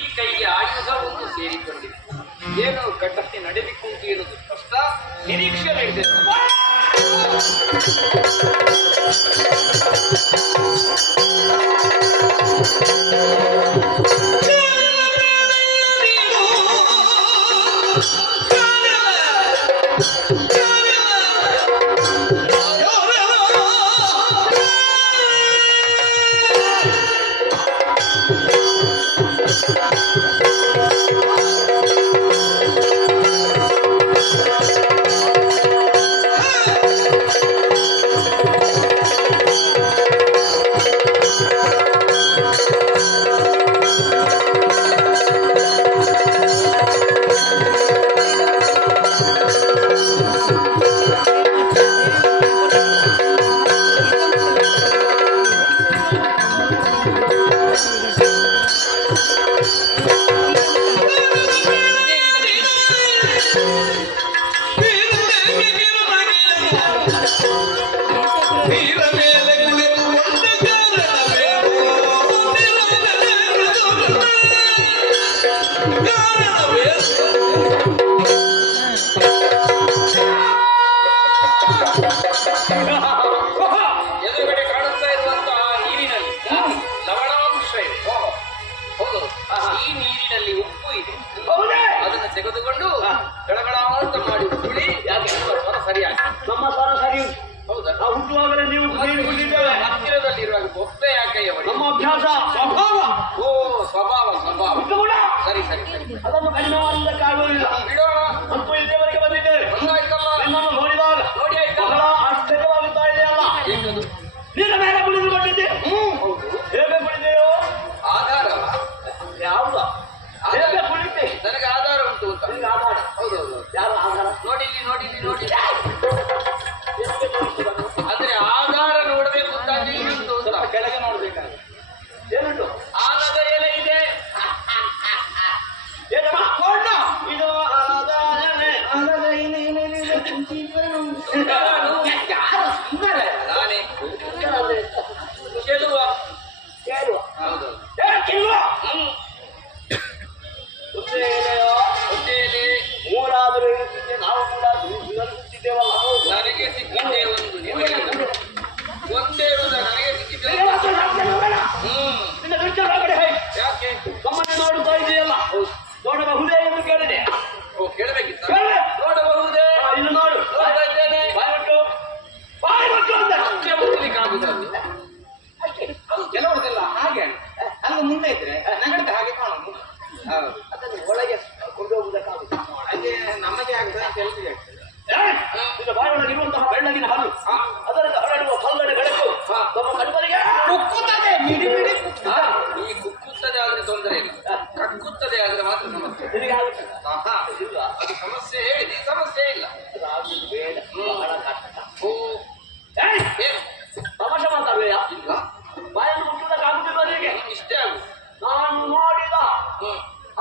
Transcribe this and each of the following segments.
ಈ ಕೈಗೆ ಆಯುಧ ಒಂದು ಸೇರಿಕೊಂಡಿದೆ. ಏನು ಘಟನೆ ನಡೆದಿಕ್ಕುಂಟು ಎನ್ನುವುದು ಸ್ಪಷ್ಟ. ನಿರೀಕ್ಷೆ ನಡೆದಿದೆ. ಎದುರುಗಡೆ ಕಾಣುತ್ತಾ ಇರುವಂತಹ ನೀರಿನಲ್ಲಿ ಲವಣಾಂಶ ಇದೆ. ಹೌದು, ಈ ನೀರಿನಲ್ಲಿ ಉಪ್ಪು ಇದೆ. ಅದನ್ನು ತೆಗೆದುಕೊಂಡು ಗಳಗಳ ಅಂತ ಮಾಡಿ ಹುಳಿ. ಯಾಕೆ ಸ್ವರ ಸರಿಯಾಗಿ ನಮ್ಮ ಸ್ವರ ಸರಿ. ಹೌದಾ? ನಾವು ಹುಟ್ಟುವಾಗಲೇ ನೀವು ಹತ್ತಿರದಲ್ಲಿರುವಾಗ ಗೊತ್ತೇ ಯಾಕೆ ನಮ್ಮ ಅಭ್ಯಾಸ ಸ್ವಭಾವ. ಓ, ಸ್ವಭಾವ ಸ್ವಭಾವ. ಸರಿ ಸರಿ ಸರಿ, ಅದನ್ನು ಕಡಿಮೆ ಮಾಡುವುದಕ್ಕಾಗುವುದಿಲ್ಲ. ಬಿಡೋಣ. ಮತ್ತು ಇಲ್ಲಿಯವರೆಗೆ ಬಂದಿದ್ದೇವೆ. ಬಂದಾಯ್ತಲ್ಲ? ನಿನ್ನನ್ನು ನೋಡಿದಾಗ ನೋಡಿ ಆಯ್ತಾ? ಬಹಳ ಆಶ್ಚರ್ಯವಾಗುತ್ತಾ ಇದೆಯಲ್ಲ. ಏಕದು ನೀನು ಮೇಲೆ ಕುಳಿತುಕೊಂಡಿದ್ದೆ. ಹೌದು. ಹೇಗೆ ಕುಳಿತೆಯೋ? ಆಧಾರ ಯಾವ್ದ ಹೇಗೆ ಕುಳಿತೆ? ನನಗೆ ಆಧಾರ ಉಂಟು ಅಂತ. ನಿನಗೆ ಆಧಾರ? ಹೌದೌದು. ಯಾರು ಆಧಾರ? ನೋಡಿ ನೋಡಿ ನೋಡಿ. ಅಂದ್ರೆ ಆಧಾರ ನೋಡ್ಬೇಕು ಅಂತ ನೀನುಂಟು. ಸ್ವಲ್ಪ ಕೆಳಗೆ ನೋಡ್ಬೇಕಾದ್ರೆ ಏನುಂಟು? ಆಲದ ಎಲೆ ಇದೆ. ಏನಮ್ಮ ಕೊಂಡ ಇದು ಆಧಾರನೆ. ಆಧಾರ ನಾನೇ ಚೆಲುವ. ಕೇಳುವ. ಹೌದು. ಕಿಲ್ವ ಹೊಟ್ಟೆಯಲ್ಲಿ ಮೂರಾದರೂ ಇರುತ್ತಿದ್ದೆ. ನಾವು ಕೂಡ ಸುತ್ತಿದ್ದೇವಲ್ಲ. ನನಗೆ ಸಿಕ್ಕಿದ್ದೆ ಒಂದು. ನಿಮಗೆ ಒಂದೇ ಇರುವುದ? ನನಗೆ ಸಿಕ್ಕಿದ್ದೆ. ನಿನ್ನ ಬಿಚ್ಚೊಳಗಡೆ ಹೋಯ್. ಯಾಕೆ? ನಮ್ಮನ್ನೇ ನೋಡುತ್ತಾ ಇದೆಯಲ್ಲ. ನೋಡಬಹುದೇ ಎಂದು ಕೇಳಿದೆ. ಓ, ಕೇಳಬೇಕಿತ್ತ? ನೋಡಬಹುದೇ? ಇದು ನೋಡು. ನೋಡ್ತಾ ಇದ್ದೇನೆ. ಬಾಯಿ ಬಿಟ್ಟು ಅಂತ ಅಷ್ಟೇ ಮುಟ್ಲಿಕ್ಕೆ ಆಗುದಲ್ಲ. ಅದು ಕೆಲವರದೆಲ್ಲ ಹಾಗೆ ಅಲ್ಲಿ ಮುಂದೆ ಇದ್ರೆ ನಗರದ ಹಾಗೆ ಕಾಣುದು. ಅದನ್ನು ಒಳಗೆ ಕೊಂಡು ಹೋಗುವುದಕ್ಕಾಗುದು. ಹಾಗೆ ನಮಗೆ ಆಗ್ತದೆ ಅಂತ ಎಲ್ಲರಿಗೆ ಆಗ್ತದೆ. ಇದು ಬಾಯಿಯೊಳಗೆ ಇರುವಂತಹ ಬೆಳ್ಳಗಿನ ಹಲ್ಲು, ಅದರಿಂದ ಹೊರಡುವ ಕಲ್ಲಡೆ ಬೆಳಕು ನಮ್ಮ ಕಣ್ಮನೆಗೆ ಕುಕ್ಕುತ್ತದೆ. ಮಿಡಿ ಮಿಡಿ ಈ ಕುಕ್ಕುತ್ತದೆ ಆದ್ರೆ ತೊಂದರೆ ಇಲ್ಲ, ಕಕ್ಕುತ್ತದೆ ಆದ್ರೆ ಮಾತ್ರ ಸಮಸ್ಯೆ. ನಿನಗೆ ಆಗುತ್ತೆ. ಇಲ್ವಾ? ಅದು ಸಮಸ್ಯೆ ಹೇಳಿದೆ, ಸಮಸ್ಯೆ ಇಲ್ಲ. ಅದಾಗುವುದು ಬೇಡ. ಬಹಳ ಕಷ್ಟ. ಓ, ಏನು ಏನು ತಮಾಷೆ ಮಾತಾಡುವೆಯಾ? ಇಲ್ಲ, ಬಾಯನ್ನು ಮುಟ್ಟುವುದಕ್ಕಾಗುತ್ತಿಲ್ಲ ನಿನಗೆ. ಇಷ್ಟೇ ಆಗು. ನಾನು ನೋಡಿದ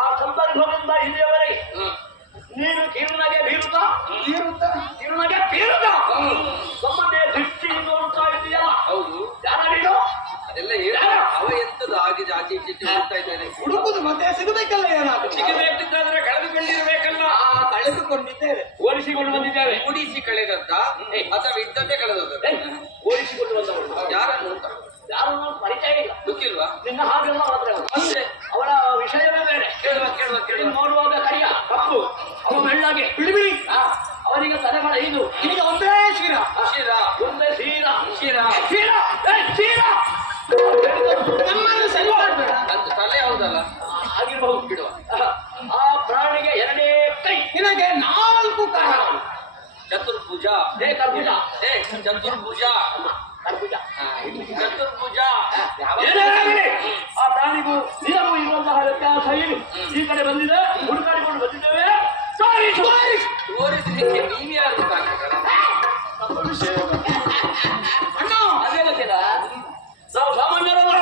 ಆ ಸಂದರ್ಭದಿಂದ ಇಲ್ಲಿಯವರೆಗೆ ನೀನು ಕಿರುನಗೆ ಬೀರುತ್ತಾ ಕಿರುನಗೆ ಬೀರುತ್ತಾ ನಮ್ಮನ್ನೇ ದೃಷ್ಟಿಯಿಂದ ನೋಡ್ತಾ ಇದೆಯಲ್ಲ. ಹೌದು. ಯಾರ ನೀನು? ಅದೆಲ್ಲ ಹೇಳ. ಅವ ಎಂತದ್ದು ಆಗಿ ಆಚೆ ಈಚೆ ಹೋಗ್ತಾ ಇದ್ದಾನೆ. ಹುಡುಕುದು ಮತ್ತೆ ಸಿಗಬೇಕಲ್ಲ. ಏನಾದ್ರು ಸಿಗಬೇಕಿದ್ದಾದ್ರೆ ಕಳೆದುಕೊಂಡಿರಬೇಕಲ್ಲ. ಕಳೆದುಕೊಂಡಿದ್ದೇವೆ. ಓಡಿಸಿಕೊಂಡು ಬಂದಿದ್ದೇವೆ. ಕೂಡಿಸಿ ಕಳೆದಂತ ಅಥವಾ ಇದ್ದದ್ದೇ ಕಳೆದದ್ದು. ಓಡಿಸಿಕೊಂಡು ಬಂದವಳು ಯಾರನ್ನು ಅಂತ ಯಾರು ಪರಿಚಯ ಇಲ್ಲ. ಗೊತ್ತಿಲ್ವಾ? ನಿನ್ನ ಹಾಗೆಲ್ಲ ಮಾತ್ರ ಅಂದ್ರೆ ಅವಳ ವಿಷಯವೇ ಬೇರೆ. ಕೇಳುವ ಕೇಳುವ ಕೇಳುವ. ನೋಡುವಾಗ ಕರಿಯ ಕಪ್ಪು, ಅವ ಬೆಳ್ಳಗೆ ಬಿಳಿಬಿಳಿ. ಅವನಿಗೆ ತಲೆಗಳ ಇದು. ಈಗ ಒಂದೇ ಶಿರ. ಶಿರ. ಒಂದೇ ಸೀರ ಶಿರ. ಸೀರ ಸೀರ ನಮ್ಮನ್ನು ಸರಿ ಮಾಡಬೇಡ. ಅದು ತಲೆ ಹೌದಲ್ಲ? ಆಗಿರಬಹುದು. ಬಿಡುವ. ಆ ಪ್ರಾಣಿಗೆ ಎರಡೇ ಕೈ, ನಿನಗೆ 4 ಕಾಲ. ಚತುರ್ಭುಜ. ಕರ್ಭುಜ. ಚತುರ್ಭುಜ. ಕರ್ಭುಜ. ಚತುರ್ಭುಜ. ಏನೇ ಆಗಲಿ, ಆ ಪ್ರಾಣಿಗೂ ನಿನಗೂ ಇರುವಂತಹ ವ್ಯತ್ಯಾಸ ಏನು? ಈ ಕಡೆ ಬಂದಿದೆ, ಹುಡುಕಾಡಿಕೊಂಡು ಬಂದಿದ್ದೇವೆ. ತೋರಿಸಲಿಕ್ಕೆ ನೀವ್ಯಾರು ಕಾಣ್ತೀರ? ಅಣ್ಣ ಅದೇ ಗೊತ್ತಿಲ್ಲ. ನಾವು ಸಾಮಾನ್ಯರಲ್ಲ.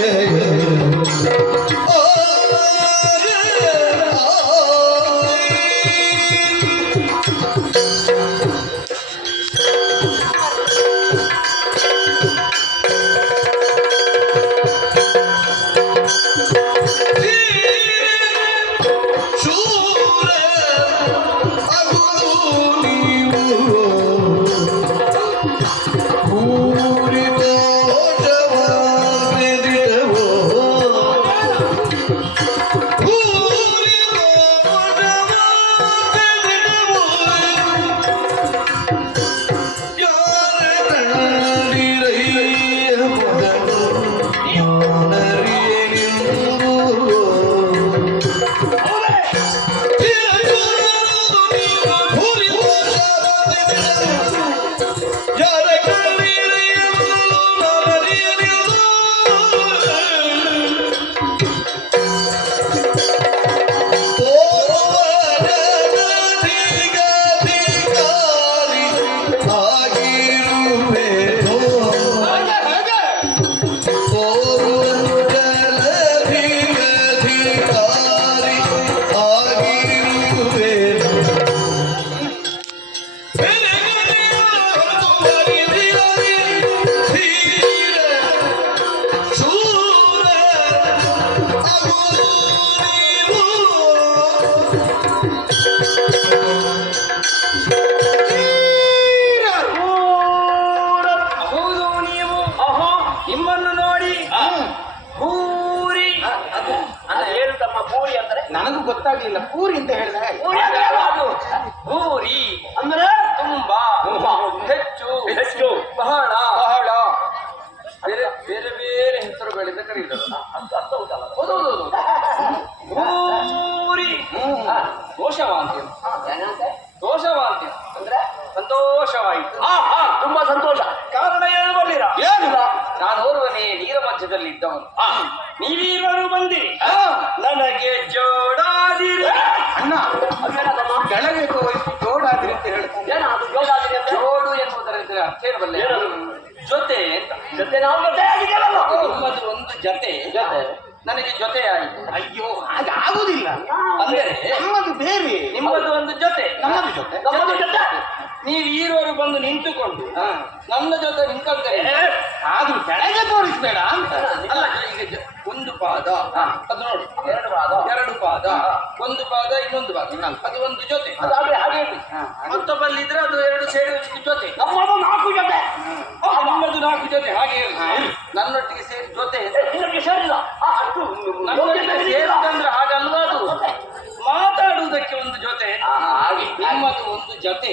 yeah. ಹೌದು, ನೀವು ನಿಮ್ಮನ್ನು ನೋಡಿ ಭೂರಿ ಏನು ತಮ್ಮ ಪೂರಿ ಅಂದರೆ ನನಗೂ ಗೊತ್ತಾಗ್ಲಿಲ್ಲ ಪೂರಿ ಅಂತ ಹೇಳಿದ ಪೂರಿ ಅಂದ್ರೆ ಅದು ಭೂರಿ ಅಂದ್ರೆ ತುಂಬಾ ಹೆಚ್ಚು ಹೆಚ್ಚು ಬಹಳ ಬಹಳ ಬೇರೆ ಬೇರೆ ಬೇರೆ ಹೆಸರುಗಳಿಂದ ಕರೀತಾರೆ. ಅಂತ ಅರ್ಥ ಉಂಟಲ್ಲ ಹೌದೌದು. ಭೂರಿ ದೋಷವಾಂತಿ, ದೋಷವಾಂತಿ ಅಂದ್ರೆ ಸಂತೋಷವಾಯಿತು. ತುಂಬಾ ಸಂತೋಷ. ಕಾರಣ ಏನು ಬರ್ಲಿರ ಏನಿಲ್ಲ ನಾನು ಓರ್ವನೇ ನೀರ ಮಧ್ಯದಲ್ಲಿ ಇದ್ದವನು. ನೀವಿರುವರು ಬಂದಿರಿ, ನನಗೆ ಜೋಡಾದಿರಿ. ಅಣ್ಣ ಅದೇನಮ್ಮ ಕೆಳಗೆ ಹೋಗಿ ಜೋಡಾದ್ರಿ ಅಂತ ಹೇಳ್ತಾನೆ. ಏನ ಅದು ಜೋಗಾದಿರಿ ಅಂತ ಜೋಡು ಎನ್ನುವುದರಿಂದ ಅರ್ಥ ಇರಬಲ್ಲೆ? ಏನದು? ಜೊತೆ ಅಂತ. ಜೊತೆ ನಾವು ಜೊತೆ ಆಗಿದ್ದೇವಲ್ಲ ನಿಮ್ಮದು ಒಂದು ಜೊತೆ ನನಗೆ ಜೊತೆ ಆಯಿತು. ಅಯ್ಯೋ ಹಾಗೆ ಆಗುದಿಲ್ಲ ಅಂದರೆ ನಮ್ಮದು ಬೇರೆ ನಿಮ್ಮದು ಒಂದು ಜೊತೆ, ನಮ್ಮದು ಜೊತೆ ನಮ್ಮದು ಜೊತೆ ನೀವು ಈರೋರು ಬಂದು ನಿಂತುಕೊಂಡು ನನ್ನ ಜೊತೆ ನಿಂತ್ಕೊಂತಾರೆ. ಆದ್ರೂ ಕೆಳಗೆ ತೋರಿಸ್ಬೇಡ ಅಂತ. ಅಲ್ಲ, ಈಗ ಒಂದು ಪಾದ ಅದು ನೋಡು, ಎರಡು ಭಾಗ ಎರಡು ಪಾದ, ಒಂದು ಪಾದ ಇನ್ನೊಂದು ಪಾದ, ಅದು ಒಂದು ಜೊತೆ. ಅದಾದ್ರೆ ಹಾಗೆ ಇರ್ಲಿ. ಮತ್ತೊಬ್ಬಲ್ಲಿದ್ರೆ ಅದು ಎರಡು ಸೇರಿ ಒಂದು ಜೊತೆ. ನಮ್ಮದು ನಾಲ್ಕು ಜೊತೆ ನಿಮ್ಮದು ನಾಲ್ಕು ಜೊತೆ ಹಾಗೆ ಇರುತ್ತೆ. ನನ್ನೊಟ್ಟಿಗೆ ಸೇರಿ ಜೊತೆ ನಿಮಗೆ ಸೇರಿಲ್ಲ ಅಷ್ಟು ನನ್ನೊಟ್ಟಿಗೆ ಸೇರಿದಂದ್ರೆ ಹಾಗಲ್ವಾ? ಅದು ಮಾತಾಡುವುದಕ್ಕೆ ಒಂದು ಜೊತೆ, ಹಾಗೆ ನಿಮ್ಮದು ಒಂದು ಜೊತೆ,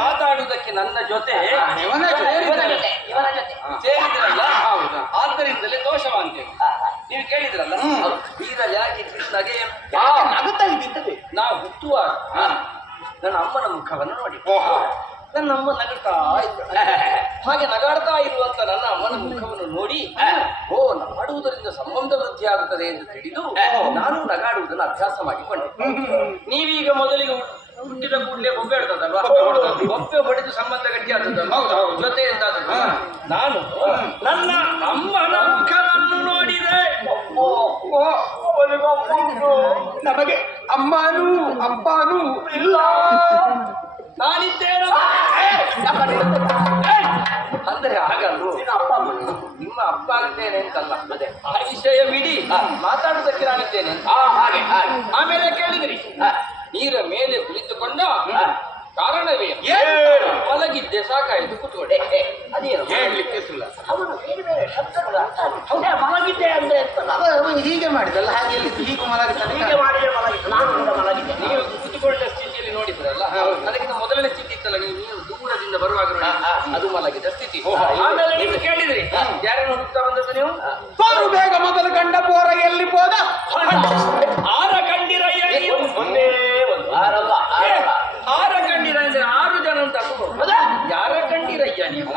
ಮಾತಾಡುವುದಕ್ಕೆ ನನ್ನ ಜೊತೆ ಇವನ ಜೊತೆ. ಇವನ ಜೊತೆ ಇವನ ಜೊತೆ ಸೇರಿದ್ರಲ್ಲ. ಹೌದಾ? ಆದ್ದರಿಂದಲೇ ದೋಷವಾಂತೇವೆ. ನೀವು ಕೇಳಿದ್ರಲ್ಲ, ಈಗ ಯಾಕೆ ಕೃಷ್ಣಗೆ ನಗುತ್ತಾ ಇದ್ದಿದ್ದದೆ ನಾವು ಹುಟ್ಟುವಾಗ ನನ್ನ ಅಮ್ಮನ ಮುಖವನ್ನು ನೋಡಿ, ನನ್ನ ಅಮ್ಮ ನಗುತ್ತಾ ಇದ್ದ. ಹಾಗೆ ನಗಾಡ್ತಾ ಇರುವಂತ ನನ್ನ ಅಮ್ಮನ ಮುಖವನ್ನು ನೋಡಿ, ಓ, ನಗಾಡುವುದರಿಂದ ಸಂಬಂಧ ವೃದ್ಧಿ ಆಗುತ್ತದೆ ಎಂದು ತಿಳಿದು ನಾನು ನಗಾಡುವುದನ್ನು ಅಭ್ಯಾಸ ಮಾಡಿಕೊಂಡೆ. ನೀವೀಗ ಮೊದಲಿಗೆ ಹುಟ್ಟಿದ ಕೂಡಲೇ ಬೊಬ್ಬೆ ಇಡ್ತದಲ್ವಾ? ಬೊಬ್ಬೆ ಹೊಡೆದು ಸಂಬಂಧ ಗಟ್ಟಿ ಆಗ್ತದಲ್ವಾ? ಜೊತೆ ಎಂದಾದದ್ದು. ನಾನು ನನ್ನ ಅಮ್ಮನ ಮುಖವನ್ನು ನೋಡಿದೆ. ನಮಗೆ ಅಮ್ಮನೂ ಅಪ್ಪನೂ ಇಲ್ಲ. ನಾನಿದ್ದೇನೆ ಅಂದ್ರೆ ಹಾಗಲ್ವ? ನಿಮ್ಮ ಅಪ್ಪ ಆಗಿದ್ದೇನೆ ಅಂತಲ್ಲ, ಅದೇ ಆ ವಿಷಯ ಬಿಡಿ, ಮಾತಾಡುವುದಕ್ಕೆ ನಾನಿದ್ದೇನೆ ಅಂತ. ಹಾಗೆ ಆಮೇಲೆ ಕೇಳಿದ್ರಿ, ನೀರ ಮೇಲೆ ಕುಳಿತುಕೊಂಡ ಕಾರಣವೇ ಮಲಗಿದ್ದೆ, ಸಾಕಾಯ್ತು, ಕೂತ್ಕೊಂಡೆ. ಅದೇನು ಹೇಳ್ಲಿಕ್ಕೆ ಸುಳ್ಳ. ಅವನು ಬೇರೆ ಬೇರೆ ಶಬ್ದಗಳು ಅರ್ಥ ಆಗುತ್ತೆ. ಮಲಗಿದ್ದೆ ಅಂದ್ರೆ ಎಂತಲ್ಲ ಅವನು ಹೀಗೆ ಮಾಡಿದಲ್ಲ, ಹಾಗೆ ಎಲ್ಲಿದ್ದು ಹೀಗೆ ಮಲಗುತ್ತಾನೆ. ಹೀಗೆ ಮಾಡಿದ್ರೆ ಮಲಗಿದ್ದು, ನಾನು ಕೂಡ ಮಲಗಿದ್ದೆ. ನೀವು ಕೂತುಕೊಂಡ ಸ್ಥಿತಿಯಲ್ಲಿ ನೋಡಿದ್ರಲ್ಲ, ಅದಕ್ಕಿಂತ ಮೊದಲನೇ ಸ್ಥಿತಿ ಇತ್ತಲ್ಲ, ನೀವು ದೂರದಿಂದ ಬರುವಾಗ ನೋಡಿ, ಅದು ಮಲಗಿದ ಸ್ಥಿತಿ. ಆಮೇಲೆ ನೀವು ಕೇಳಿದ್ರಿ, ಯಾರನ್ನು ಹುಡುಕ್ತಾ ಬಂದದ್ದು ನೀವು? ಬಾರು ಬೇಗ ಮೊದಲು ಕಂಡ ಪೋರ ಎಲ್ಲಿ ಹೋದ? ಆರ ಕಂಡಿರಯ್ಯ ನೀವು? ಒಂದೇ ಒಂದು ಆರಲ್ಲ ಆರ ಕಂಡಿರ ಅಂದ್ರೆ 6 ಜನ ಅಂತ ಅನ್ಬೋದು. ಯಾರ ಕಂಡಿರಯ್ಯ ನೀವು?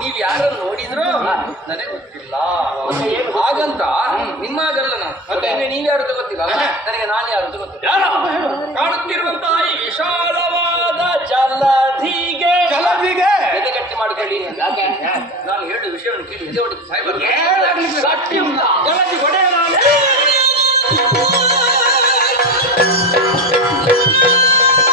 ನೀವ್ ಯಾರನ್ನು ನೋಡಿದ್ರೋ ನನಗೆ ಗೊತ್ತಿಲ್ಲ. ಹಾಗಂತ ನಿಮ್ಮಾಗಲ್ಲ ನಾನು. ಮತ್ತೆ ನೀವ್ ಯಾರು ಅಂತ ಗೊತ್ತಿಲ್ಲ, ನನಗೆ ನಾನು ಯಾರು ಅಂತ ಗೊತ್ತಿಲ್ಲ. ಕಾಣುತ್ತಿರುವಂತಹ ಈ ವಿಶಾಲವಾದ ಜಲಧಿಗೆ ಎದೆಗಟ್ಟಿ ಮಾಡಿಕೊಳ್ಳಿ. ನಾನು ಹೇಳುವ ವಿಷಯವನ್ನು ಕೇಳಿ ಎದೆ ಹೊಡೆದು ಸಾಯ್ಬಾರ್ದು. ಹೇಳಾಗ್ಲಿಕ್ಕೆ ಗಟ್ಟಿ ಉಂಟಾ? ಜಲಧಿ ಹೊಡೆ